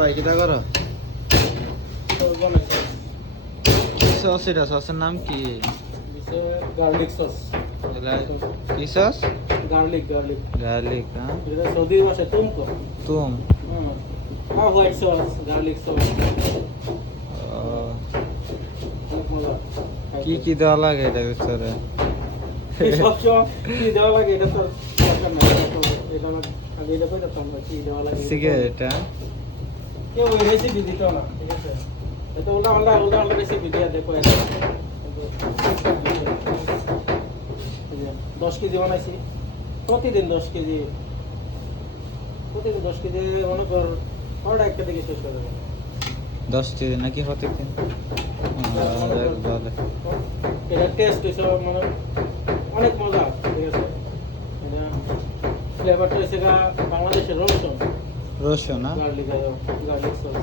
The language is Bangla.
ভাই কিটা করো? সস এটা সসের নাম কি? Garlic sauce. কি সস? গার্লিক গার্লিক হ্যাঁ এটা সৌদি ভাষায় তুম কো। তুম হ্যাঁ হোয়াইট সস গার্লিক সস অনেক মজা। কি কি দেওয়া লাগে এটা ভিতরে? সবসময় কি দেওয়া লাগে এটা তো দরকার নাই, এটা আগে এটা কই দিতাম কি দেওয়া লাগে সিগারেট কেউ ওই রেসিপি দিত না, ঠিক আছে? এটা উল্টা পাল্টা রেসিপি দিয়ে দেখো। 10 কেজি বানাইছি প্রতিদিন 10 কেজি মনে কর 1টা থেকে শেষ হয়ে যাবে। 10 কেজি নাকি প্রত্যেকদিন? এটা টেস্ট হয়েছে মানে অনেক মজা, ঠিক আছে? এটা ফ্লেভারটা হয়েছে বাংলাদেশের রসুন রসুন গার্লিক সস।